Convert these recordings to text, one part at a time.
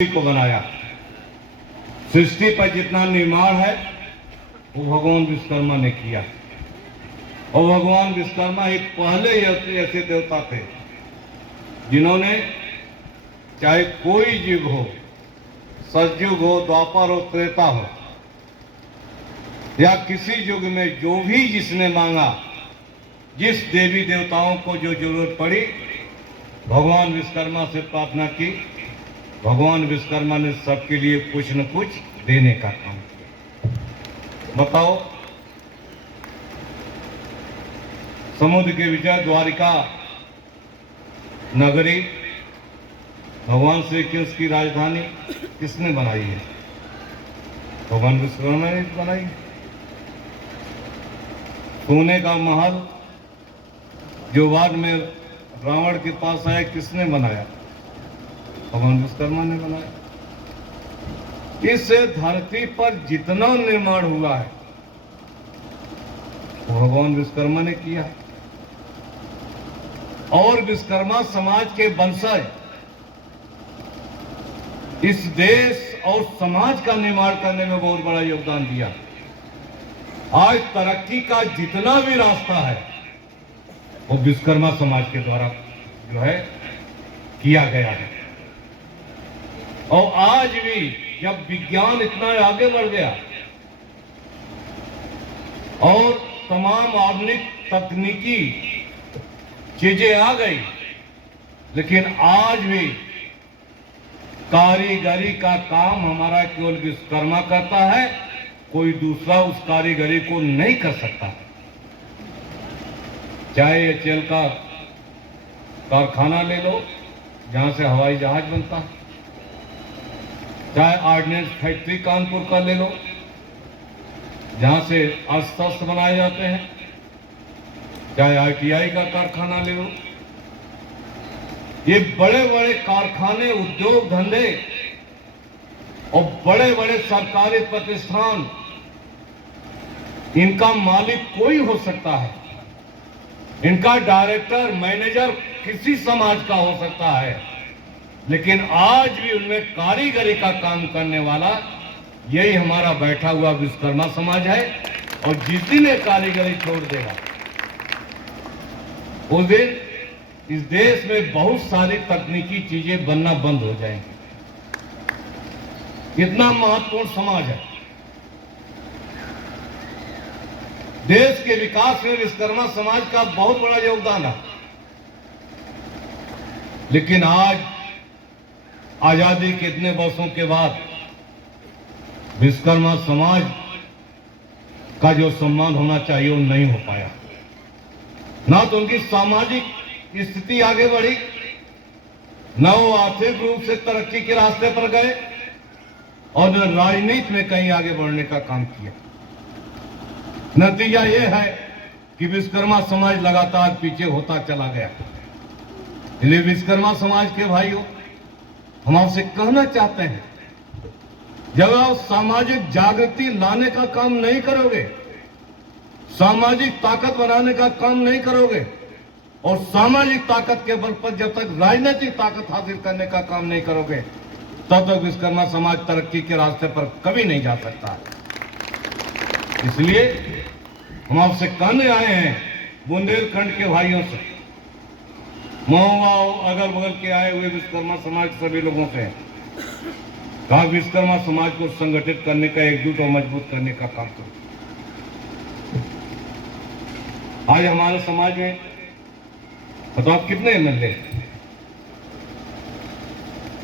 को बनाया। सृष्टि पर जितना निर्माण है वो भगवान विश्वकर्मा ने किया। और भगवान विश्वकर्मा ही पहले ऐसे देवता थे जिन्होंने चाहे कोई युग हो, सतयुग हो, द्वापर हो, त्रेता हो, या किसी युग में जो भी जिसने मांगा, जिस देवी देवताओं को जो जरूरत पड़ी, भगवान विश्वकर्मा से प्रार्थना की। भगवान विश्वकर्मा ने सबके लिए कुछ न कुछ देने का काम किया। बताओ, समुद्र के विजय द्वारिका नगरी, भगवान श्री कृष्ण की राजधानी किसने बनाई है? भगवान विश्वकर्मा ने बनाई। सोने का महल जो बाद में रावण के पास आया, किसने बनाया? भगवान विश्वकर्मा ने बनाया। इस धरती पर जितना निर्माण हुआ है वो भगवान विश्वकर्मा ने किया। और विश्वकर्मा समाज के वंशज इस देश और समाज का निर्माण करने में बहुत बड़ा योगदान दिया। आज तरक्की का जितना भी रास्ता है वो विश्वकर्मा समाज के द्वारा जो है किया गया है। और आज भी जब विज्ञान इतना आगे बढ़ गया और तमाम आधुनिक तकनीकी चीजें आ गई, लेकिन आज भी कारीगरी का काम हमारा केवल विश्वकर्मा करता है। कोई दूसरा उस कारीगरी को नहीं कर सकता। चाहे ये तेल का कारखाना ले लो जहां से हवाई जहाज बनता है, चाहे ऑर्डिनेंस फैक्ट्री कानपुर का ले लो जहां से अस्त्र बनाए जाते हैं, चाहे आईटीआई का कारखाना ले लो। ये बड़े बड़े कारखाने, उद्योग धंधे और बड़े बड़े सरकारी प्रतिष्ठान, इनका मालिक कोई हो सकता है, इनका डायरेक्टर, मैनेजर किसी समाज का हो सकता है, लेकिन आज भी उनमें कारीगरी का काम करने वाला यही हमारा बैठा हुआ विश्वकर्मा समाज है। और जिस दिन ये कारीगरी छोड़ देगा उस दिन इस देश में बहुत सारी तकनीकी चीजें बनना बंद हो जाएंगी। कितना महत्वपूर्ण समाज है। देश के विकास में विश्वकर्मा समाज का बहुत बड़ा योगदान है। लेकिन आज आजादी के इतने वर्षों के बाद विश्वकर्मा समाज का जो सम्मान होना चाहिए वो नहीं हो पाया। ना तो उनकी सामाजिक स्थिति आगे बढ़ी, न वो आर्थिक रूप से तरक्की के रास्ते पर गए, और न राजनीति में कहीं आगे बढ़ने का काम किया। नतीजा ये है कि विश्वकर्मा समाज लगातार पीछे होता चला गया। इसलिए विश्वकर्मा समाज के भाइयों, हम आपसे कहना चाहते हैं, जब आप सामाजिक जागृति लाने का काम नहीं करोगे, सामाजिक ताकत बनाने का काम नहीं करोगे, और सामाजिक ताकत के बल पर जब तक राजनीतिक ताकत हासिल करने का काम नहीं करोगे, तब तक विश्वकर्मा समाज तरक्की के रास्ते पर कभी नहीं जा सकता। इसलिए हम आपसे कहने आए हैं, बुंदेलखंड के भाइयों से, महुआ अगल बगल के आए हुए विश्वकर्मा समाज के सभी लोगों से कहा, विश्वकर्मा समाज को संगठित करने का, एकजुट और मजबूत करने का काम करो। आज हमारे समाज में बताओ कितने एमएलए?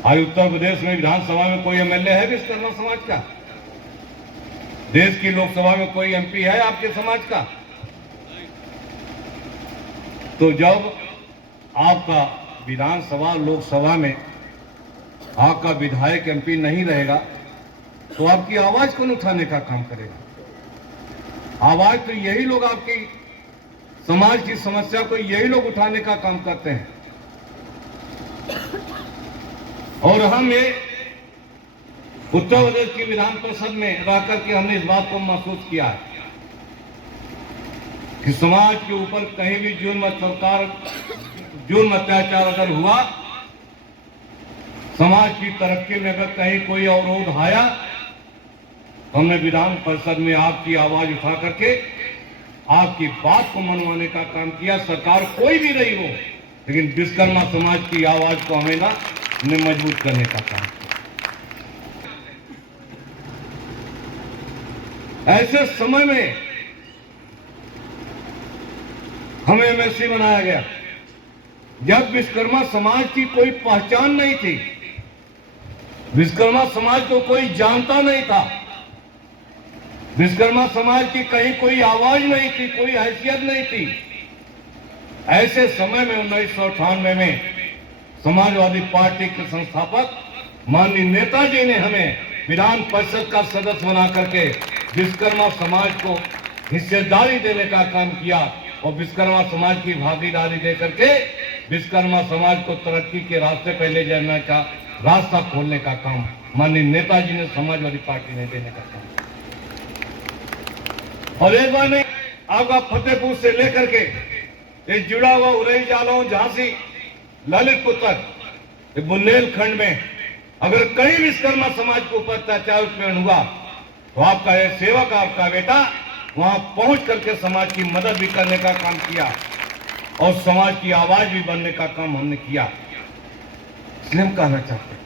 आज उत्तर प्रदेश में विधानसभा में कोई एमएलए है विश्वकर्मा समाज का? देश की लोकसभा में कोई एमपी है आपके समाज का? तो जब आपका विधानसभा, लोकसभा में आपका विधायक एमपी नहीं रहेगा तो आपकी आवाज कौन उठाने का काम करेगा? आवाज तो यही लोग, आपकी समाज की समस्या को यही लोग उठाने का काम करते हैं। और हम ये उत्तर प्रदेश की विधान परिषद में रहकर के हमने इस बात को महसूस किया है कि समाज के ऊपर कहीं भी जुर्म अत्याचार अगर हुआ समाज की तरक्की में अगर कहीं कोई अवरोध आया, हमने विधान परिषद में आपकी आवाज उठा करके आपकी बात को मनवाने का काम किया। सरकार कोई भी रही हो, लेकिन विश्वकर्मा समाज की आवाज को हमें मजबूत करने का काम किया। ऐसे समय में हमें एमएलसी बनाया गया जब विश्वकर्मा समाज की कोई पहचान नहीं थी, विश्वकर्मा समाज को कोई जानता नहीं था, विश्वकर्मा समाज की कहीं कोई आवाज नहीं थी, कोई हैसियत नहीं थी। ऐसे समय में 1998 में समाजवादी पार्टी के संस्थापक माननीय नेताजी ने हमें विधान परिषद का सदस्य बना करके विश्वकर्मा समाज को हिस्सेदारी देने का काम किया और विश्वकर्मा समाज की भागीदारी दे करके विश्वकर्मा समाज को तरक्की के रास्ते पे ले जाने का रास्ता खोलने का काम माननीय नेताजी ने, समाजवादी पार्टी ने देने का काम। और एक बार नहीं, आपका फतेहपुर से लेकर के ये जुड़ा हुआ उरई, जालौन, झांसी, ललितपुर तक बुंदेलखंड में अगर कहीं विश्वकर्मा समाज को ऊपर अत्याचार उत्पीड़न हुआ तो आपका ये सेवक, आपका बेटा वहां पहुंच करके समाज की मदद भी करने का काम किया और समाज की आवाज भी बनने का काम हमने किया। इसलिए हम कहना चाहते हैं,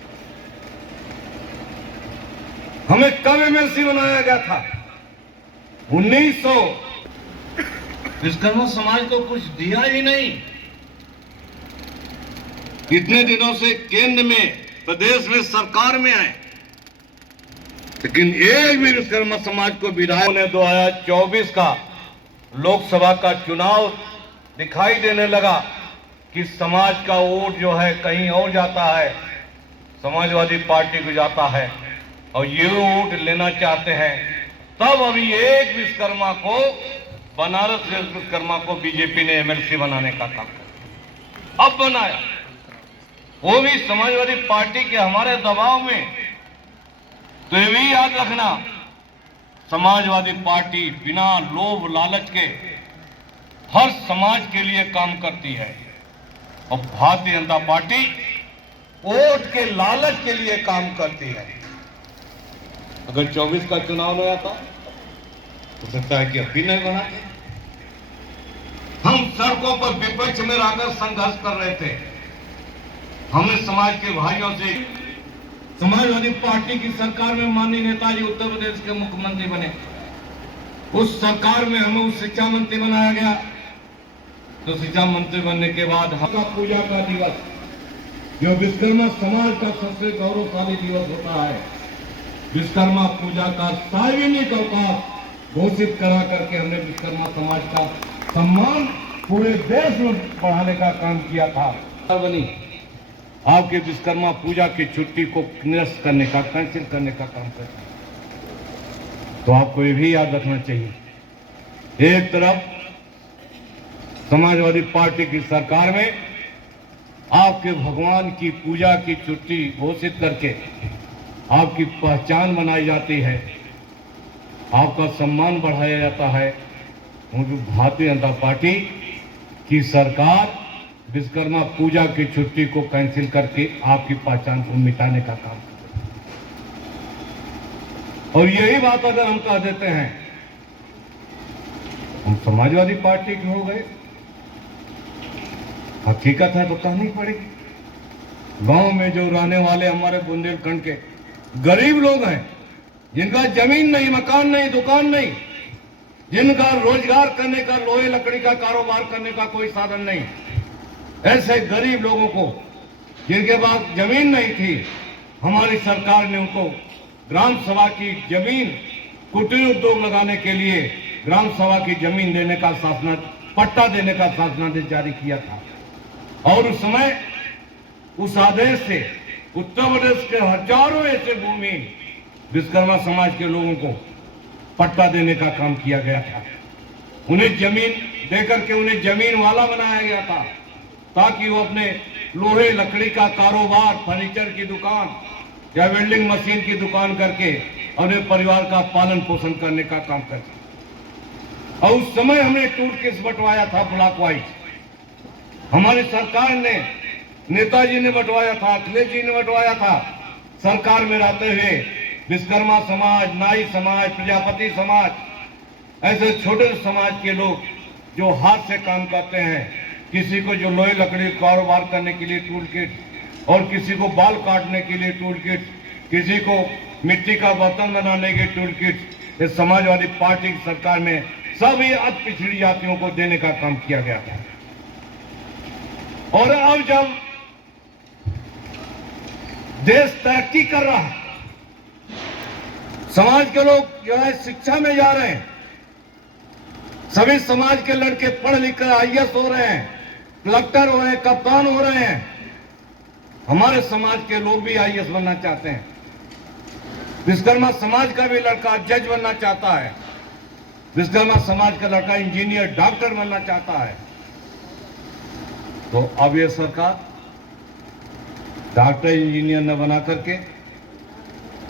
हमें कब एमएलसी बनाया गया था? 1900। विश्वकर्मा समाज को कुछ दिया ही नहीं। इतने दिनों से केंद्र में, प्रदेश में, सरकार में आए, लेकिन एक भी विश्वकर्मा समाज को विधायक ने 2024 का लोकसभा का चुनाव दिखाई देने लगा कि समाज का वोट जो है कहीं और जाता है, समाजवादी पार्टी को जाता है और ये वोट लेना चाहते हैं, तब अभी एक विश्वकर्मा को, बनारस के विश्वकर्मा को बीजेपी ने एमएलसी बनाने का काम किया। अब बनाया, वो भी समाजवादी पार्टी के हमारे दबाव में। तो ये भी याद रखना, समाजवादी पार्टी बिना लोभ लालच के हर समाज के लिए काम करती है और भारतीय जनता पार्टी वोट के लालच के लिए काम करती है। अगर 24 का चुनाव में आता हो सकता है कि अभी नहीं बना। हम सड़कों पर विपक्ष में रहकर संघर्ष कर रहे थे। हमने समाज के भाइयों से, समाजवादी पार्टी की सरकार में माननीय नेताजी उत्तर प्रदेश के मुख्यमंत्री बने, उस सरकार में हमें उस शिक्षा मंत्री बनाया गया। तो शिक्षा मंत्री बनने के बाद हम पूजा का दिवस, जो विश्वकर्मा समाज का सबसे गौरवशाली दिवस होता है, विश्वकर्मा पूजा का सार्वजनिक अवकाश घोषित करा करके हमने विश्वकर्मा समाज का सम्मान पूरे देश में बढ़ाने का काम किया था। बनी आपके विश्वकर्मा पूजा की छुट्टी को निरस्त करने का, कैंसिल करने का काम करता है। तो आपको ये भी याद रखना चाहिए, एक तरफ समाजवादी पार्टी की सरकार में आपके भगवान की पूजा की छुट्टी घोषित करके आपकी पहचान बनाई जाती है, आपका सम्मान बढ़ाया जाता है। भारतीय जनता पार्टी की सरकार विश्वकर्मा पूजा की छुट्टी को कैंसिल करके आपकी पहचान को मिटाने का काम करती है। और यही बात अगर हम कह देते हैं हम समाजवादी पार्टी के हो गए, हकीकत है तो कहनी पड़ेगी। गांव में जो रहने वाले हमारे बुंदेलखंड के गरीब लोग हैं, जिनका जमीन नहीं, मकान नहीं, दुकान नहीं, जिनका रोजगार करने का, लोहे लकड़ी का कारोबार करने का कोई साधन नहीं, ऐसे गरीब लोगों को जिनके पास जमीन नहीं थी, हमारी सरकार ने उनको ग्राम सभा की जमीन, कुटीर उद्योग लगाने के लिए ग्राम सभा की जमीन देने का शासन, पट्टा देने का शासनादेश जारी किया था। और उस समय उस आदेश से उत्तर प्रदेश के हजारों ऐसे भूमि विश्वकर्मा समाज के लोगों को पट्टा देने का काम किया गया था। उन्हें जमीन देकर के उन्हें जमीन वाला बनाया गया था, ताकि वो अपने लोहे लकड़ी का कारोबार, फर्नीचर की दुकान या वेल्डिंग मशीन की दुकान करके अपने परिवार का पालन पोषण करने का काम करते। और उस समय हमने टूल किट बंटवाया था ब्लॉक वाइज। हमारी सरकार ने नेताजी ने बंटवाया था, अखिलेश जी ने बंटवाया था। सरकार में रहते हुए विश्वकर्मा समाज, नाई समाज, प्रजापति समाज, ऐसे छोटे समाज के लोग जो हाथ से काम करते हैं, किसी को जो लोहे लकड़ी कारोबार करने के लिए टूल किट, और किसी को बाल काटने के लिए टूल किट, किसी को मिट्टी का बर्तन बनाने के टूल किट, इस समाजवादी पार्टी की सरकार में सभी अति पिछड़ी जातियों को देने का काम किया गया था। और अब जब देश तरक्की कर रहा है, समाज के लोग जो है शिक्षा में जा रहे हैं, सभी समाज के लड़के पढ़ लिख कर आईएएस हो रहे हैं, कलेक्टर हो रहे हैं, कप्तान हो रहे हैं। हमारे समाज के लोग भी आईएएस बनना चाहते हैं। विश्वकर्मा समाज का भी लड़का जज बनना चाहता है, विश्वकर्मा समाज का लड़का इंजीनियर, डॉक्टर बनना चाहता है। तो अब ये सरकार डॉक्टर इंजीनियर न बना करके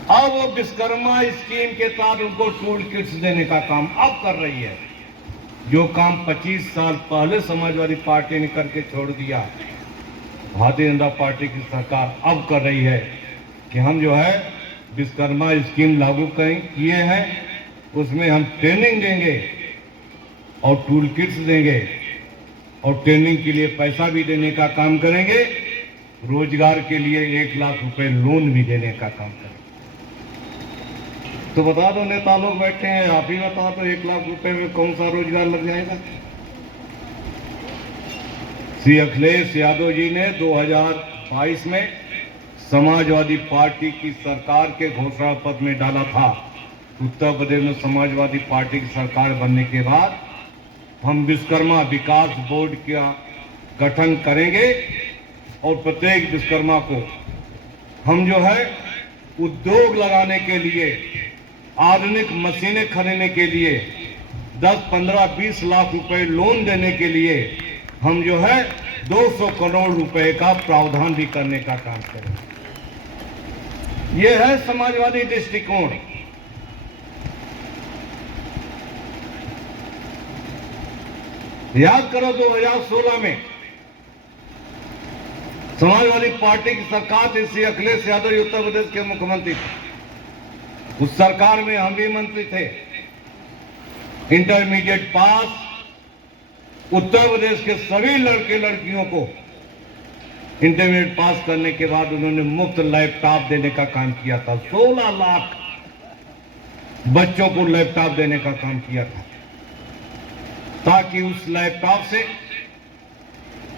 अब वो विश्वकर्मा स्कीम के तहत उनको टूल किट्स देने का काम अब कर रही है। जो काम 25 साल पहले समाजवादी पार्टी ने करके छोड़ दिया, भारतीय जनता पार्टी की सरकार अब कर रही है कि हम जो है विश्वकर्मा स्कीम लागू किए हैं, उसमें हम ट्रेनिंग देंगे और टूल किट्स देंगे और ट्रेनिंग के लिए पैसा भी देने का काम करेंगे, रोजगार के लिए 1 लाख रुपए लोन भी देने का काम करेंगे। तो बता दो, नेता लोग बैठे हैं, आप ही बता दो 1 लाख रुपए में कौन सा रोजगार लग जाएगा। श्री अखिलेश यादव जी ने 2022 में समाजवादी पार्टी की सरकार के घोषणा पत्र में डाला था, उत्तर प्रदेश में समाजवादी पार्टी की सरकार बनने के बाद हम विश्वकर्मा विकास बोर्ड का गठन करेंगे और प्रत्येक विश्वकर्मा को हम जो है उद्योग लगाने के लिए, आधुनिक मशीनें खरीदने के लिए 10, 15, 20 लाख रुपए लोन देने के लिए हम जो है 200 करोड़ रुपए का प्रावधान भी करने का काम करेंगे। यह है समाजवादी दृष्टिकोण। याद करो 2016 में समाजवादी पार्टी की सरकार थी, श्री अखिलेश यादव उत्तर प्रदेश के मुख्यमंत्री थे। उस सरकार में हम भी मंत्री थे। इंटरमीडिएट पास उत्तर प्रदेश के सभी लड़के लड़कियों को इंटरमीडिएट पास करने के बाद उन्होंने मुफ्त लैपटॉप देने का काम किया था। 16 लाख बच्चों को लैपटॉप देने का काम किया था, ताकि उस लैपटॉप से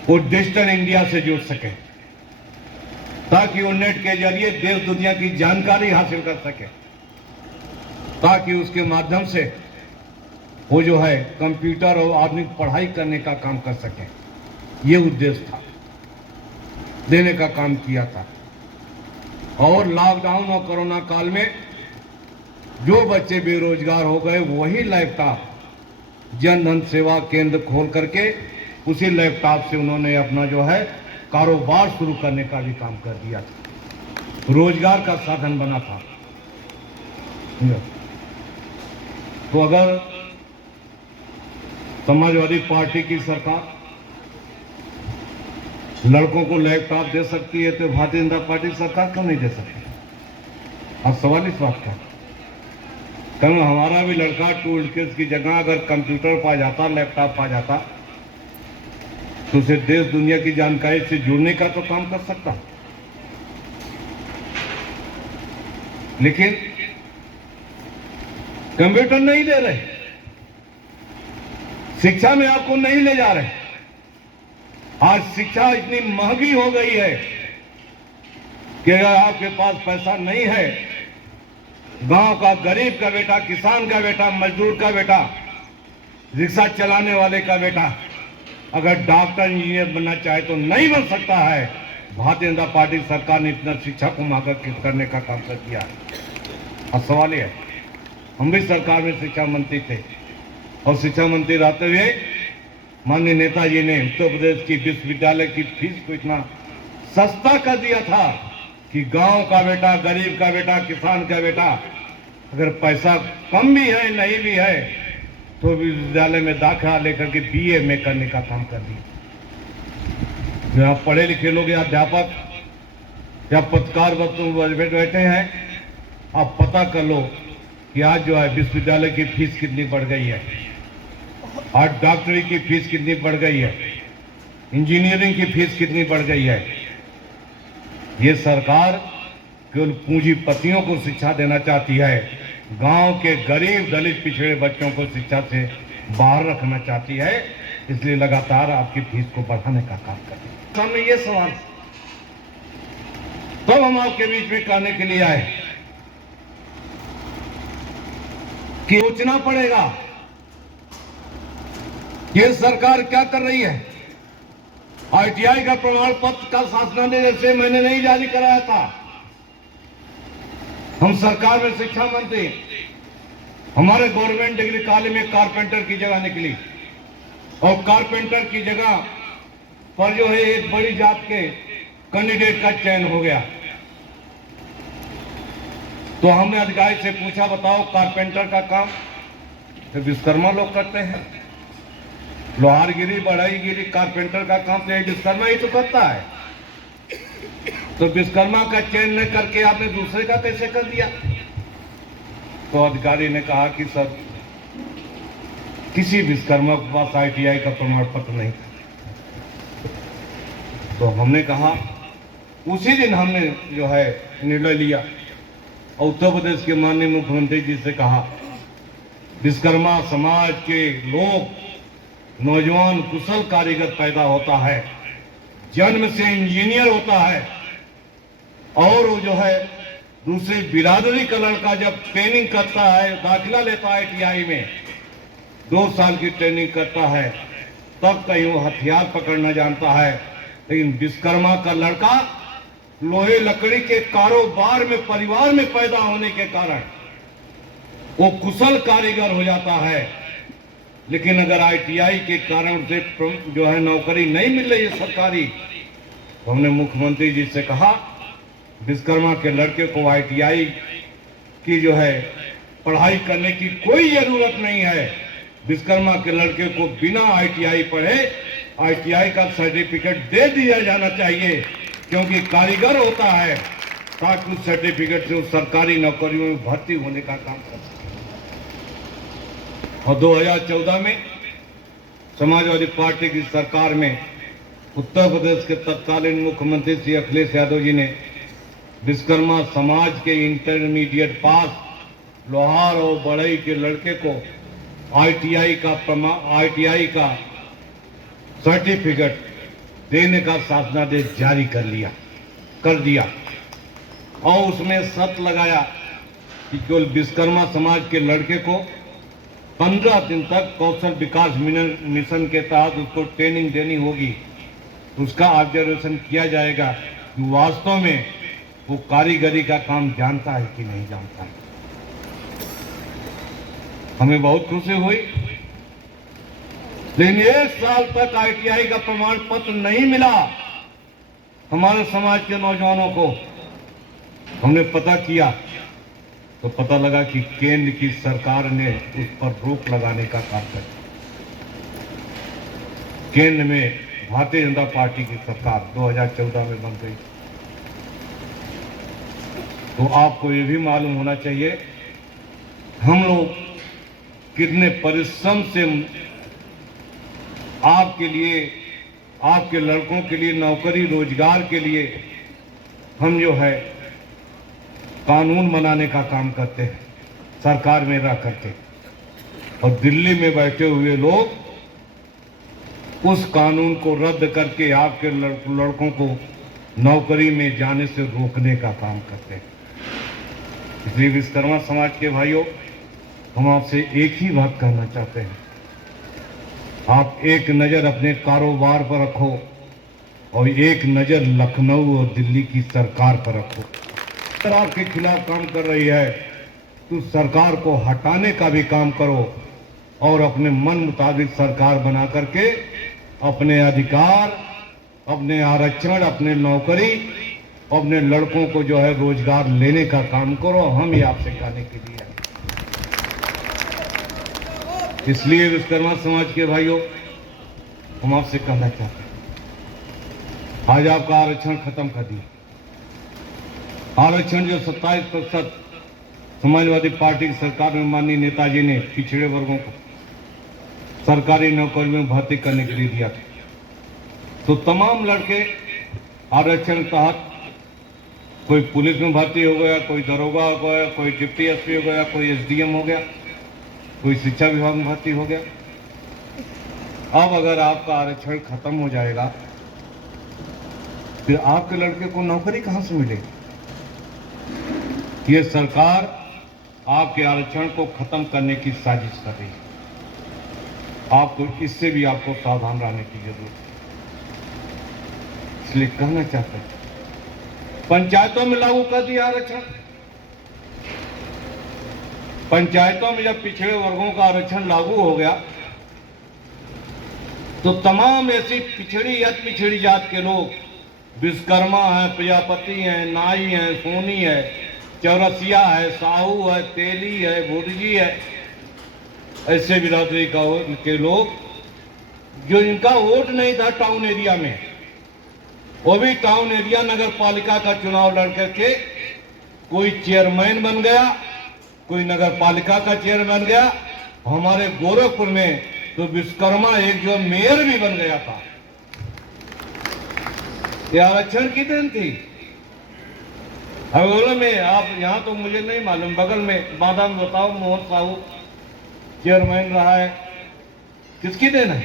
वो डिजिटल इंडिया से जुड़ सके, ताकि वो नेट के जरिए देश दुनिया की जानकारी हासिल कर सके, ताकि उसके माध्यम से वो जो है कंप्यूटर और आधुनिक पढ़ाई करने का काम कर सके। ये उद्देश्य था, देने का काम किया था। और लॉकडाउन और कोरोना काल में जो बच्चे बेरोजगार हो गए, वही लैपटॉप जन धन सेवा केंद्र खोल करके उसी लैपटॉप से उन्होंने अपना जो है कारोबार शुरू करने का भी काम कर दिया था, रोजगार का साधन बना था। तो अगर समाजवादी पार्टी की सरकार लड़कों को लैपटॉप दे सकती है, तो भारतीय जनता पार्टी की सरकार क्यों नहीं दे सकती? अब सवाल इस बात का, क्योंकि हमारा भी लड़का टूल किट्स की जगह अगर कंप्यूटर पा जाता, लैपटॉप पा जाता, तो उसे देश दुनिया की जानकारी से जुड़ने का तो काम कर सकता। लेकिन कंप्यूटर नहीं दे रहे, शिक्षा में आपको नहीं ले जा रहे। आज शिक्षा इतनी महंगी हो गई है कि अगर आपके पास पैसा नहीं है, गांव का गरीब का बेटा, किसान का बेटा, मजदूर का बेटा, रिक्शा चलाने वाले का बेटा अगर डॉक्टर इंजीनियर बनना चाहे तो नहीं बन सकता है। भारतीय जनता पार्टी सरकार ने इतना शिक्षा को महंगा करने का काम कर दिया। अब सवाल यह है, हम भी सरकार में शिक्षा मंत्री थे और शिक्षा मंत्री रहते हुए माननीय नेताजी ने उत्तर प्रदेश की विश्वविद्यालय की फीस को इतना सस्ता कर दिया था कि गांव का बेटा, गरीब का बेटा, किसान का बेटा अगर पैसा कम भी है, नहीं भी है, तो विश्वविद्यालय में दाखिला लेकर के बीए में करने का काम कर दिया। जो आप पढ़े लिखे लोग या अध्यापक या पत्रकार बैठे हैं, आप पता कर लो कि आज जो है विश्वविद्यालय की फीस कितनी बढ़ गई है, आज डॉक्टरी की फीस कितनी बढ़ गई है, इंजीनियरिंग की फीस कितनी बढ़ गई है। ये सरकार केवल पूंजीपतियों को शिक्षा देना चाहती है, गांव के गरीब दलित पिछड़े बच्चों को शिक्षा से बाहर रखना चाहती है। इसलिए लगातार आपकी फीस को बढ़ाने का काम कर रही है। सामने ये सवाल तब हम आपके बीच में कहने के लिए आए कि सोचना पड़ेगा ये सरकार क्या कर रही है। आईटीआई का प्रमाण पत्र का शासनादेश से मैंने नहीं जारी कराया था। हम सरकार में शिक्षा मंत्री, हमारे गवर्नमेंट डिग्री कॉलेज में कारपेंटर की जगह निकली और कारपेंटर की जगह पर जो है एक बड़ी जात के कैंडिडेट का चयन हो गया। तो हमने अधिकारी से पूछा, बताओ कारपेंटर का काम तो विश्वकर्मा लोग करते हैं, लोहारगिरी बढ़ाईगिरी कारपेंटर का काम तो विश्वकर्मा ही तो करता है, तो विश्वकर्मा का चयन न करके आपने दूसरे का कैसे कर दिया। तो अधिकारी ने कहा कि सर किसी विश्वकर्मा के पास आईटीआई का प्रमाण पत्र नहीं था। तो हमने कहा, उसी दिन हमने जो है निर्णय लिया और उत्तर प्रदेश के माननीय मुख्यमंत्री जी से कहा, विश्वकर्मा समाज के लोग नौजवान कुशल कारीगर पैदा होता है, जन्म से इंजीनियर होता है और वो जो है दूसरी बिरादरी का लड़का जब ट्रेनिंग करता है, दाखिला लेता है आईटीआई में, 2 साल की ट्रेनिंग करता है, तब कहीं वो हथियार पकड़ना जानता है। लेकिन विश्वकर्मा का लड़का लोहे लकड़ी के कारोबार में परिवार में पैदा होने के कारण वो कुशल कारीगर हो जाता है। लेकिन अगर आईटीआई के कारण से जो है नौकरी नहीं मिल रही है सरकारी, तो हमने मुख्यमंत्री जी से कहा, विश्वकर्मा के लड़के को आईटीआई की जो है पढ़ाई करने की कोई जरूरत नहीं है। विश्वकर्मा के लड़के को बिना आईटीआई पढ़े आईटीआई का सर्टिफिकेट दे दिया जाना चाहिए, क्योंकि कारीगर होता है, ताकि उस सर्टिफिकेट से उस सरकारी नौकरियों में भर्ती होने का काम कर सके। और 2014 में समाजवादी पार्टी की सरकार में उत्तर प्रदेश के तत्कालीन मुख्यमंत्री श्री अखिलेश यादव जी ने विश्वकर्मा समाज के इंटरमीडिएट पास लोहार और बढ़ई के लड़के को आईटीआई का सर्टिफिकेट देने का शासनादेश जारी कर दिया और उसमें शर्त लगाया कि केवल विश्वकर्मा समाज के लड़के को 15 दिन तक कौशल विकास मिशन के तहत उसको ट्रेनिंग देनी होगी। उसका ऑब्जर्वेशन किया जाएगा कि वास्तव में वो कारीगरी का काम जानता है कि नहीं जानता है। हमें बहुत खुशी हुई, लेकिन 1 साल तक आईटीआई का प्रमाण पत्र नहीं मिला हमारे समाज के नौजवानों को। हमने पता किया तो पता लगा कि केंद्र की सरकार ने उस पर रोक लगाने का काम किया। केंद्र में भारतीय जनता पार्टी की सरकार 2014 में बन गई। तो आपको ये भी मालूम होना चाहिए हम लोग कितने परिश्रम से आपके लिए, आपके लड़कों के लिए, नौकरी रोजगार के लिए हम जो है कानून बनाने का काम करते हैं सरकार में रह करके, और दिल्ली में बैठे हुए लोग उस कानून को रद्द करके आपके लड़कों को नौकरी में जाने से रोकने का काम करते हैं। इसलिए विश्वकर्मा समाज के भाइयों, हम आपसे एक ही बात कहना चाहते हैं, आप एक नज़र अपने कारोबार पर रखो और एक नज़र लखनऊ और दिल्ली की सरकार पर रखो। अगर आपके खिलाफ काम कर रही है तो सरकार को हटाने का भी काम करो और अपने मन मुताबिक सरकार बना करके अपने अधिकार, अपने आरक्षण, अपने नौकरी, अपने लड़कों को जो है रोजगार लेने का काम करो। हम ही आपसे कहने के लिए आए। इसलिए विश्वकर्मा समाज के भाइयों, हम आपसे कहना चाहते हैं, आज आपका आरक्षण खत्म कर दिया। आरक्षण जो 27% समाजवादी पार्टी की सरकार में माननीय नेताजी ने पिछड़े वर्गों को सरकारी नौकरी में भर्ती करने के लिए दिया था, तो तमाम लड़के आरक्षण तहत कोई पुलिस में भर्ती हो गया, कोई दरोगा हो गया, कोई डिप्टी एसपी हो गया, कोई एसडीएम हो गया, कोई शिक्षा विभाग में भर्ती हो गया। अब अगर आपका आरक्षण खत्म हो जाएगा फिर आपके लड़के को नौकरी कहां से मिलेगी? ये सरकार आपके आरक्षण को खत्म करने की साजिश कर रही है। आपको इससे भी आपको सावधान रहने की जरूरत है। इसलिए कहना चाहते हैं, पंचायतों में लागू कर दिया आरक्षण। पंचायतों में जब पिछड़े वर्गों का आरक्षण लागू हो गया तो तमाम ऐसी पिछड़ी या पिछड़ी जात के लोग, विश्वकर्मा है, प्रजापति है, नाई है, सोनी है, चौरसिया है, साहू है, तेली है, भुर्जी है, ऐसे बिरादरी के लोग जो इनका वोट नहीं था टाउन एरिया में, वो भी टाउन एरिया नगर पालिका का चुनाव लड़ करके कोई चेयरमैन बन गया, कोई नगर पालिका का चेयरमैन बन गया। हमारे गोरखपुर में तो विश्वकर्मा एक जो मेयर भी बन गया था। यह आरक्षण की देन थी। बगल में आप यहां तो मुझे नहीं मालूम, बगल में बाधा में बताओ, मोहन साहू चेयरमैन रहा है, किसकी देन है?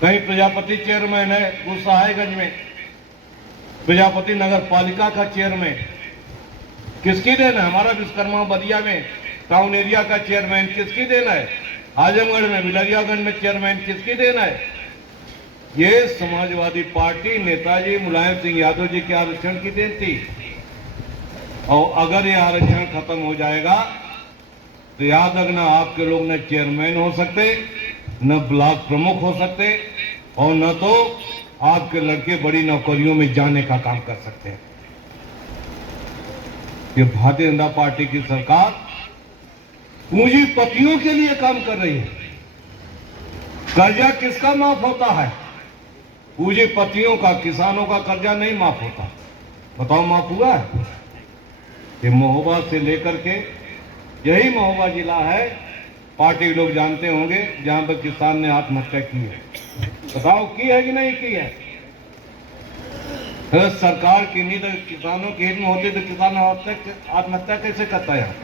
कहीं प्रजापति चेयरमैन है गुरसहायगंज में, प्रजापति नगर पालिका का चेयरमैन, किसकी देन है? हमारा विश्वकर्मा बदिया में टाउन एरिया का चेयरमैन किसकी देन है? आजमगढ़ में बिलरियागंज में चेयरमैन किसकी देन है? ये समाजवादी पार्टी नेताजी मुलायम सिंह यादव जी के आरक्षण की देन थी। और अगर ये आरक्षण खत्म हो जाएगा तो याद रखना, आपके लोग न चेयरमैन हो सकते, न ब्लॉक प्रमुख हो सकते, और न तो आपके लड़के बड़ी नौकरियों में जाने का काम कर सकते हैं। ये भारतीय जनता पार्टी की सरकार पूंजीपतियों के लिए काम कर रही है। कर्जा किसका माफ होता है? पूंजीपतियों का, किसानों का कर्जा नहीं माफ होता। बताओ माफ हुआ है? ये महोबा से लेकर के, यही महोबा जिला है, पार्टी लोग जानते होंगे, जहां पर किसान ने आत्महत्या की है। बताओ की है कि नहीं की है? अगर सरकार की नींद किसानों के हित में होती तो किसान आत्महत्या कैसे करता है?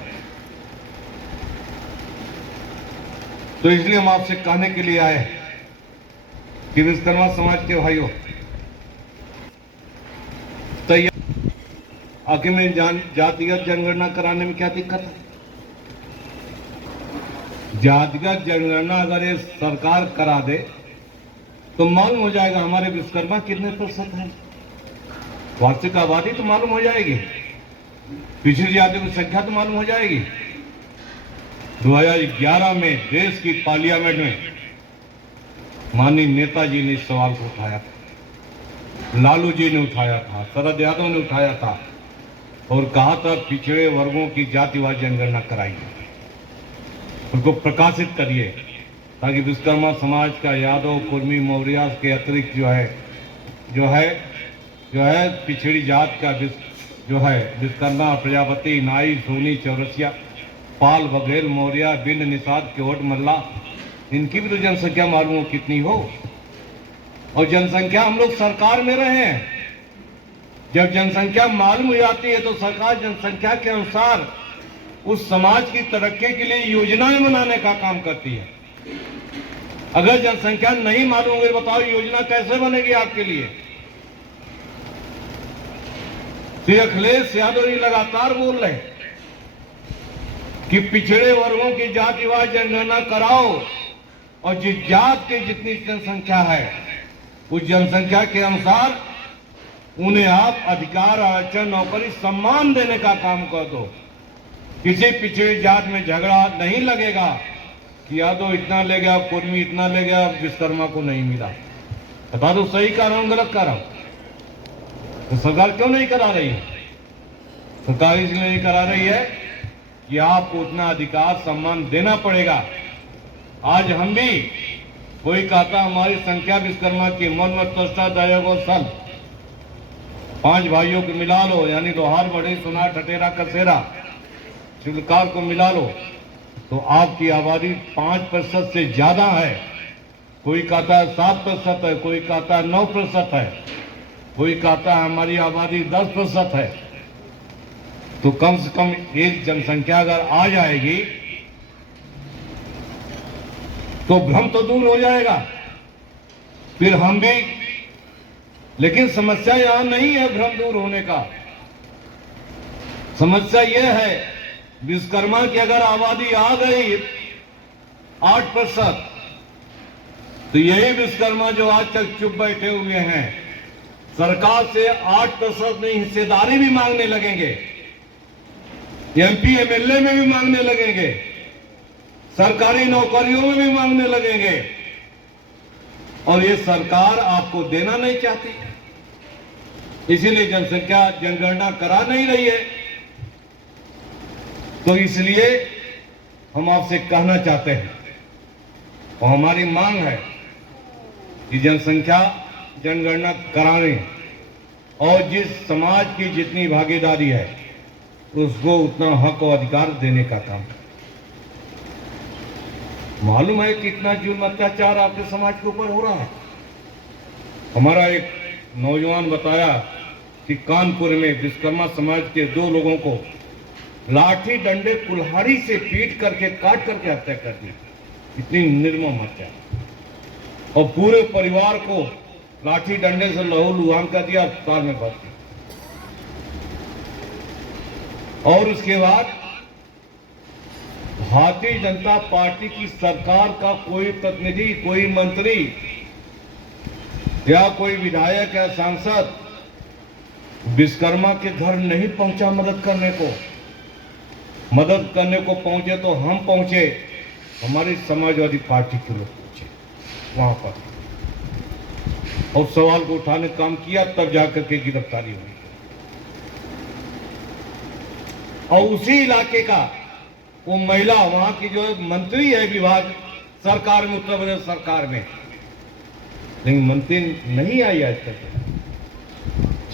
तो इसलिए हम आपसे कहने के लिए आए कि विश्वकर्मा समाज के भाइयों, तैयार आखिर में जातिगत जनगणना कराने में क्या दिक्कत है? जातिगत जनगणना अगर ये सरकार करा दे तो मालूम हो जाएगा हमारे विश्वकर्मा कितने प्रतिशत हैं। वार्षिक आबादी तो मालूम हो जाएगी, पिछड़ी जातियों की संख्या तो मालूम हो जाएगी। 2011 में देश की पार्लियामेंट में माननीय नेताजी ने इस सवाल को उठाया था, लालू जी ने उठाया था, शरद यादव ने उठाया था और कहा था पिछड़े वर्गों की जातिवार जनगणना कराइए, उनको प्रकाशित करिए, ताकि विश्वकर्मा समाज का यादव, कुर्मी, मौर्य के अतिरिक्त जो है पिछड़ी जात का जो है विश्वकर्मा, प्रजापति, नाई, सोनी, चौरसिया, पाल, बघेल, मौर्य, बिंद, निषाद, केवट, मल्ला, इनकी भी तो जनसंख्या मालूम हो कितनी हो। और जनसंख्या हम लोग सरकार में रहे हैं, जब जनसंख्या मालूम हो जाती है तो सरकार जनसंख्या के अनुसार उस समाज की तरक्की के लिए योजनाएं बनाने का काम करती है। अगर जनसंख्या नहीं मालूम होगी, बताओ योजना कैसे बनेगी आपके लिए? श्री अखिलेश यादव जी लगातार बोल रहे हैं कि पिछड़े वर्गों की जातिवार जनगणना कराओ और जिस जात की जितनी जनसंख्या है उस जनसंख्या के अनुसार उन्हें आप अधिकार, आरक्षण, नौकरी, सम्मान देने का काम कर दो। किसी पिछड़ी जात में झगड़ा नहीं लगेगा कि यादव इतना ले गया, कुर्मी इतना ले गया, विश्वकर्मा को नहीं मिला। बता दो सही कर रहा हूं गलत कर रहा हूं? तो सरकार क्यों नहीं करा रही है? सरकार इसलिए नहीं करा रही है कि आपको उतना अधिकार, सम्मान देना पड़ेगा। आज हम भी कोई कहता हमारी संख्या विश्वकर्मा की मन मत दयागो सल, 5 भाइयों को मिला लो, यानी लोहार बढ़ी सुनार ठटेरा कसेरा शिल्पकार को मिला लो तो आपकी आबादी 5% से ज्यादा है। कोई कहता है 7% है, कोई कहता है 9% है, कोई कहता है हमारी आबादी 10% है। तो कम से कम एक जनसंख्या अगर आ जाएगी तो भ्रम तो दूर हो जाएगा, फिर हम भी। लेकिन समस्या यहां नहीं है भ्रम दूर होने का, समस्या यह है विश्वकर्मा की अगर आबादी आ गई 8%, तो यही विश्वकर्मा जो आज तक चुप बैठे हुए हैं सरकार से 8% में हिस्सेदारी भी मांगने लगेंगे, एमपी एमएलए में भी मांगने लगेंगे, सरकारी नौकरियों में भी मांगने लगेंगे, और ये सरकार आपको देना नहीं चाहती, इसीलिए जनसंख्या जनगणना करा नहीं रही है। तो इसलिए हम आपसे कहना चाहते हैं और हमारी मांग है कि जनसंख्या जनगणना कराने और जिस समाज की जितनी भागीदारी है उसको उतना हक और अधिकार देने का काम। मालूम है कितना जुल्म अत्याचार आपके समाज के ऊपर हो रहा है। हमारा एक नौजवान बताया कि कानपुर में विश्वकर्मा समाज के 2 लोगों को लाठी डंडे कुल्हाड़ी से पीट करके काट करके हत्या कर दी, इतनी निर्मम हत्या, और पूरे परिवार को लाठी डंडे से लहूलुहान कर दिया, अस्पताल में भर्ती। और उसके बाद भारतीय जनता पार्टी की सरकार का कोई प्रतिनिधि, कोई मंत्री या कोई विधायक या सांसद विश्वकर्मा के घर नहीं पहुंचा मदद करने को। मदद करने को पहुंचे तो हम पहुंचे, हमारी समाजवादी पार्टी के लोग पहुंचे वहां पर और सवाल को उठाने का काम किया, तब जाकर के गिरफ्तारी हुई। और उसी इलाके का वो महिला वहां की जो मंत्री है विभाग सरकार में, उत्तर प्रदेश सरकार में, लेकिन मंत्री नहीं आई आज तक।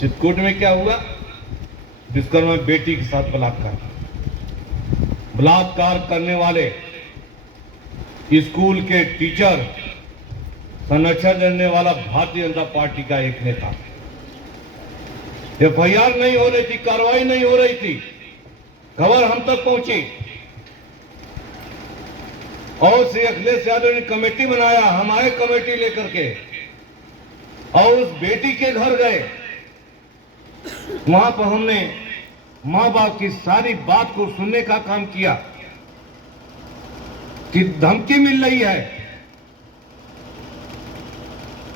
चित्रकूट में क्या हुआ, विश्वकर्मा बेटी के साथ बलात्कार करने वाले स्कूल के टीचर, संरक्षण देने वाला भारतीय जनता पार्टी का एक नेता। एफआईआर नहीं हो रही थी, कार्रवाई नहीं हो रही थी, खबर हम तक पहुंची और श्री अखिलेश यादव ने कमेटी बनाया, हम आए कमेटी लेकर के और उस बेटी के घर गए। वहां पर हमने मां बाप की सारी बात को सुनने का काम किया कि धमकी मिल रही है,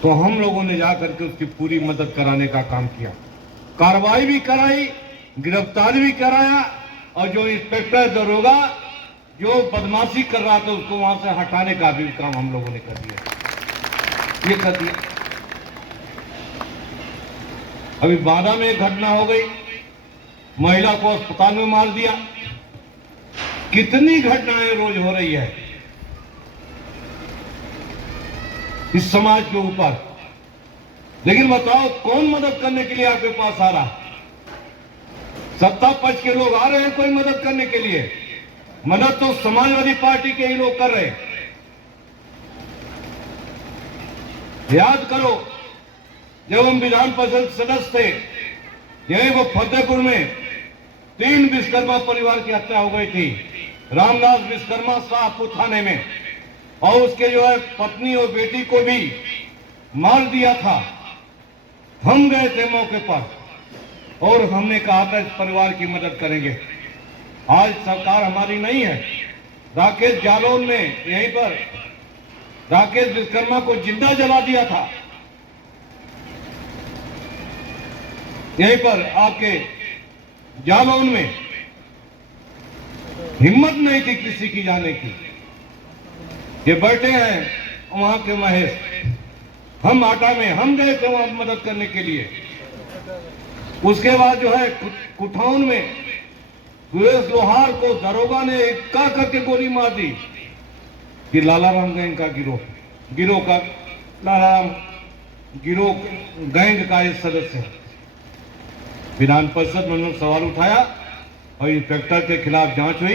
तो हम लोगों ने जाकर के उसकी पूरी मदद कराने का काम किया, कार्रवाई भी कराई, गिरफ्तारी भी कराया, और जो इंस्पेक्टर दरोगा जो बदमाशी कर रहा था उसको वहां से हटाने का भी काम हम लोगों ने कर दिया। ये कर दिया। अभी बांदा में एक घटना हो गई, महिला को अस्पताल में मार दिया। कितनी घटनाएं रोज हो रही है इस समाज के ऊपर, लेकिन बताओ कौन मदद करने के लिए आपके पास आ रहा? सत्ता पक्ष के लोग आ रहे हैं कोई मदद करने के लिए? मदद तो समाजवादी पार्टी के ही लोग कर रहे हैं। याद करो, जब हम विधान परिषद सदस्य थे, यही वो फतेहपुर में 3 विश्वकर्मा परिवार की हत्या हो गई थी। रामदास विश्वकर्मा शाहपुर थाने में, और उसके जो है पत्नी और बेटी को भी मार दिया था। हम गए थे मौके पर और हमने कहा था इस परिवार की मदद करेंगे। आज सरकार हमारी नहीं है। राकेश जालौन ने यहीं पर राकेश विश्वकर्मा को जिंदा जला दिया था, यहीं पर आपके जालौन में। हिम्मत नहीं थी किसी की जाने की। ये बैठे हैं वहां के महेश, हम आटा में हम गए थे वहां मदद करने के लिए। उसके बाद जो है कुठाउन में सुरेश लोहार को दरोगा ने इक्का करके गोली मार दी कि लाला राम गैंग का गिरोह। गिरोह का नारायण गिरोह गैंग का एक सदस्य है। विधान परिषद में उन्होंने सवाल उठाया और इंस्पेक्टर के खिलाफ जांच हुई।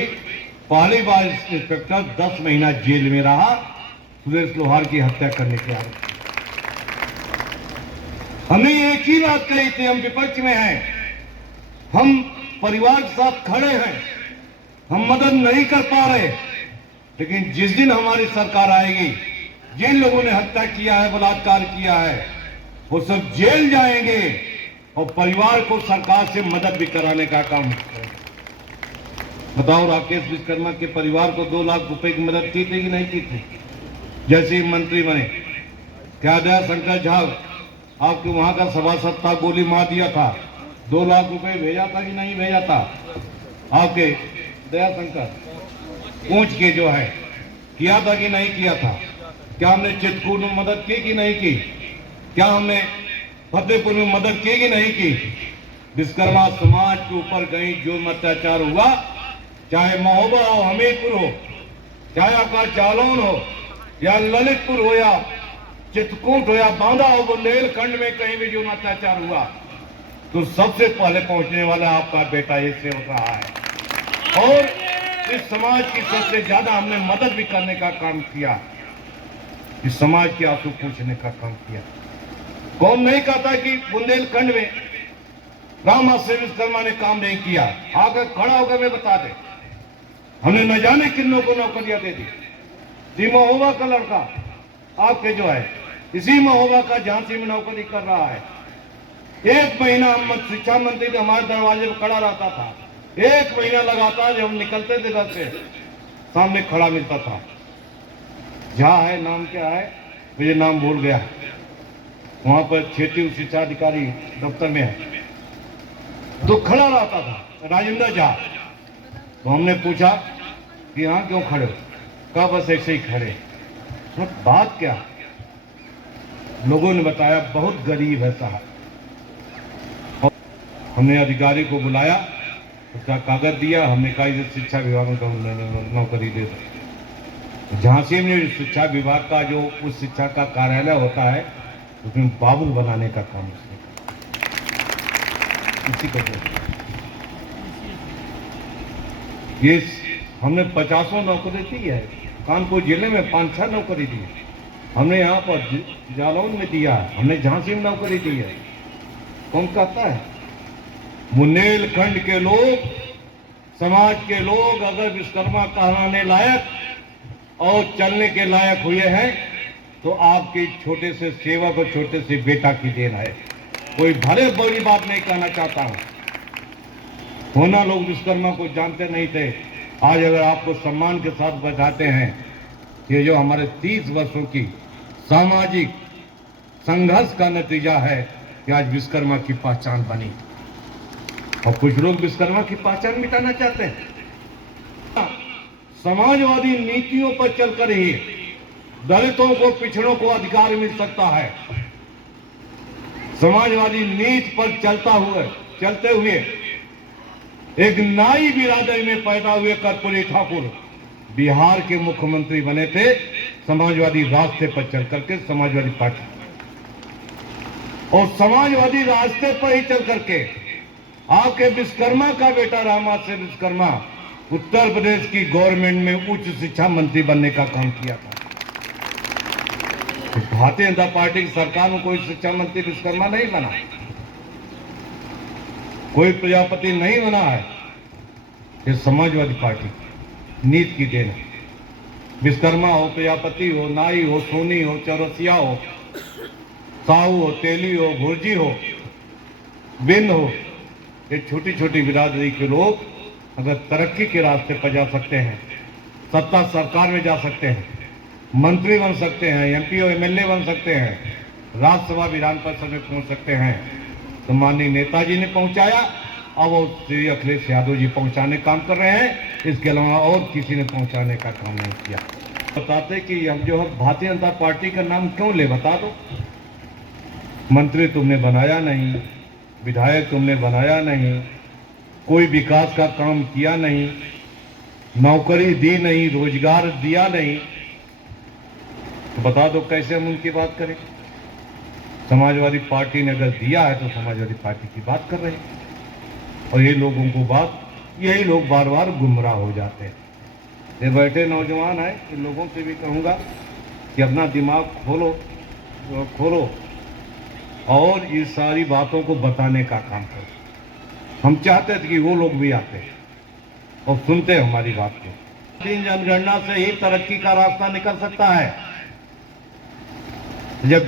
पहली बार इंस्पेक्टर 10 महीना जेल में रहा सुरेश लोहार की हत्या करने के आरोप। हमने एक ही बात कही थी, हम विपक्ष में हैं, हम परिवार के साथ खड़े हैं, हम मदद नहीं कर पा रहे, लेकिन जिस दिन हमारी सरकार आएगी, जिन लोगों ने हत्या किया है, बलात्कार किया है, वो सब जेल जाएंगे और परिवार को सरकार से मदद भी कराने का काम करेंगे। बताओ, राकेश विश्वकर्मा के परिवार को 2 लाख रुपए की मदद की थी कि नहीं की थी? जैसे ही मंत्री बने, क्या दया शंकर झा आपके वहां का सभासद था, गोली मार दिया था, 2 लाख रुपए भेजा था कि नहीं भेजा था? आपके दया शंकर पूछ के जो है किया था कि नहीं किया था? क्या हमने चित्रकूट में मदद की कि नहीं की? क्या हमने फतेहपुर में मदद की कि नहीं की? विश्वकर्मा समाज के ऊपर कहीं जो अत्याचार हुआ, चाहे महोबा हो, हमीरपुर हो, चाहे आपका जालौन हो या ललितपुर हो या चित्रकूट हो या बांदा हो, बुंदेलखंड में कहीं भी जो अत्याचार हुआ, तो सबसे पहले पहुंचने वाला आपका बेटा ये सेवक रहा है। और इस समाज की सबसे ज्यादा हमने मदद भी करने का काम किया, इस समाज के आंसू पूछने का काम किया। कौन नहीं कहता कि बुंदेलखंड में राम आश्रय विश्वकर्मा ने काम नहीं किया? आकर खड़ा होकर मैं बता दे, हमने न जाने किन्नों को नौकरियां दे दी। महोबा का लड़का आपके जो है, इसी महोबा का झांसी में नौकरी कर रहा है। 1 महीना हम शिक्षा मंत्री के हमारे दरवाजे पर खड़ा रहता था, 1 महीना लगातार जब हम निकलते थे घर से सामने खड़ा मिलता था। झा है, नाम क्या है मुझे नाम भूल गया, वहां पर क्षेत्रीय शिक्षा अधिकारी दफ्तर में है, तो खड़ा रहता था राजेंद्र झा। तो हमने पूछा कि हाँ क्यों खड़े हो? कहा बस ऐसे ही खड़े। तो बात क्या? लोगों ने बताया बहुत गरीब है साहब। हमने अधिकारी को बुलाया, उसका कागज दिया, हमने कहा इसे शिक्षा विभाग में नौकरी दे दो। झांसी में शिक्षा विभाग का जो उस शिक्षा का कार्यालय होता है, उसमें बाबुल बनाने का काम उसने इसी को ये हमने 50 नौकरी दी है। कानपुर जिले में 5-6 नौकरी दी है हमने, यहाँ पर जालौन में दिया है, हमने झांसी में नौकरी दी है। कौन कहता है? बुंदेलखंड के लोग, समाज के लोग अगर विश्वकर्मा कहलाने लायक और चलने के लायक हुए हैं तो आपके छोटे से सेवक और छोटे से बेटा की देन है। कोई भले बड़ी बात नहीं कहना चाहता हूं, होना लोग विश्वकर्मा को जानते नहीं थे। आज अगर आपको सम्मान के साथ बताते हैं, ये जो हमारे 30 वर्षों की सामाजिक संघर्ष का नतीजा है कि आज विश्वकर्मा की पहचान बनी। और कुछ लोग विश्वकर्मा की पहचान मिटाना चाहते हैं। समाजवादी नीतियों पर चलकर ही दलितों को, पिछड़ों को अधिकार मिल सकता है। समाजवादी नीति पर चलते हुए एक नाई बिरादरी में पैदा हुए कर्पूरी ठाकुर बिहार के मुख्यमंत्री बने थे, समाजवादी रास्ते पर चल करके, समाजवादी पार्टी। और समाजवादी रास्ते पर ही चल करके आपके विश्वकर्मा का बेटा रामाश्रय विश्वकर्मा उत्तर प्रदेश की गवर्नमेंट में उच्च शिक्षा मंत्री बनने का काम किया था। तो भारतीय जनता पार्टी की सरकार में कोई शिक्षा मंत्री विश्वकर्मा नहीं बना, कोई प्रजापति नहीं बना है। ये समाजवादी पार्टी नीति की देन है। विश्वकर्मा हो, प्रजापति हो, नाई हो, सोनी हो, चौरसिया हो, साहू हो, तेली हो, भुर्जी हो, बिंद हो, ये छोटी छोटी बिरादरी के लोग अगर तरक्की के रास्ते पर जा सकते हैं, सत्ता सरकार में जा सकते हैं, मंत्री बन सकते हैं, एमपी और एमएलए बन सकते हैं, राज्यसभा विधान परिषद में पहुंच सकते हैं, तो माननीय नेताजी ने पहुंचाया, अब वो श्री अखिलेश यादव जी पहुंचाने काम कर रहे हैं। इसके अलावा और किसी ने पहुंचाने का काम नहीं किया। बताते कि हम जो है भारतीय जनता पार्टी का नाम क्यों ले, बता दो। मंत्री तुमने बनाया नहीं, विधायक तुमने बनाया नहीं, कोई विकास का काम किया नहीं, नौकरी दी नहीं, रोजगार दिया नहीं, तो बता दो कैसे हम उनकी बात करें। समाजवादी पार्टी ने अगर दिया है तो समाजवादी पार्टी की बात कर रहे हैं, और ये लोगों को यही लोग बार बार गुमराह हो जाते हैं। ये बैठे नौजवान हैं, इन लोगों से भी कहूँगा कि अपना दिमाग खोलो और इस सारी बातों को बताने का काम करो। हम चाहते थे कि वो लोग भी आते और सुनते हमारी बात को। तीन जनगणना से ही तरक्की का रास्ता निकल सकता है। जब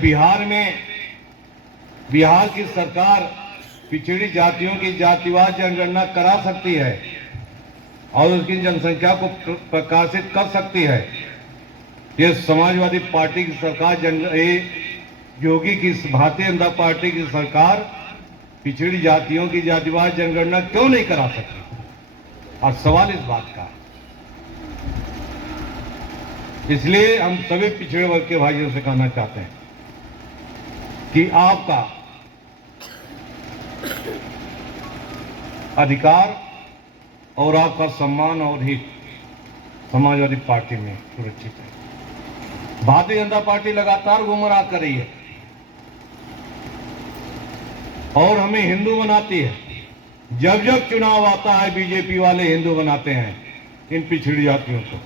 बिहार की सरकार पिछड़ी जातियों की जातिवार जनगणना करा सकती है और उसकी जनसंख्या को प्रकाशित कर सकती है, ये समाजवादी पार्टी की सरकार योगी की भारतीय जनता पार्टी की सरकार पिछड़ी जातियों की जातिवार जनगणना क्यों नहीं करा सकती? और सवाल इस बात का। इसलिए हम सभी पिछड़े वर्ग के भाइयों से कहना चाहते हैं कि आपका अधिकार और आपका सम्मान और हित समाजवादी पार्टी में सुरक्षित है। भारतीय जनता पार्टी लगातार गुमराह कर रही है और हमें हिंदू बनाती है। जब जब चुनाव आता है बीजेपी वाले हिंदू बनाते हैं इन पिछड़ी जातियों को,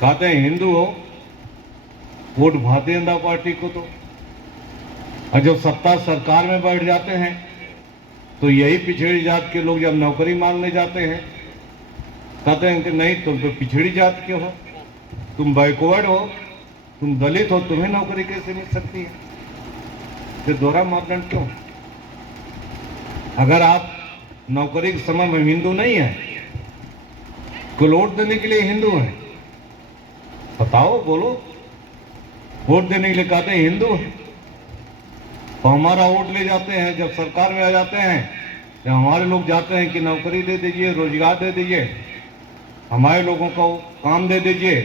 कहते हैं हिंदू हो, वोट भारतीय जनता पार्टी को दो। और जब सत्ता सरकार में बैठ जाते हैं तो यही पिछड़ी जात के लोग जब नौकरी मांगने जाते हैं कहते हैं कि नहीं, तुम तो पिछड़ी जात के हो, तुम बैकवर्ड हो, तुम दलित हो, तुम्हें नौकरी कैसे मिल सकती है? ये दोहरा मापदंड क्यों? अगर आप नौकरी के समय में हिंदू नहीं है तो वोट देने के लिए हिंदू हैं, बताओ, बोलो। वोट देने के लिए कहते हैं हिंदू है, तो हमारा वोट ले जाते हैं। जब सरकार में आ जाते हैं, जब हमारे लोग जाते हैं कि नौकरी दे दीजिए, रोजगार दे दीजिए, हमारे लोगों को काम दे दीजिए,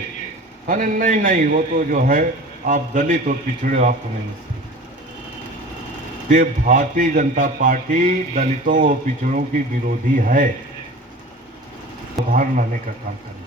कहने नहीं, वो तो जो है आप दलित और पिछड़े हो, आपको नहीं मिल सकते। ये भारतीय जनता पार्टी दलितों और पिछड़ों की विरोधी है। उदाहरण लाने का काम करना।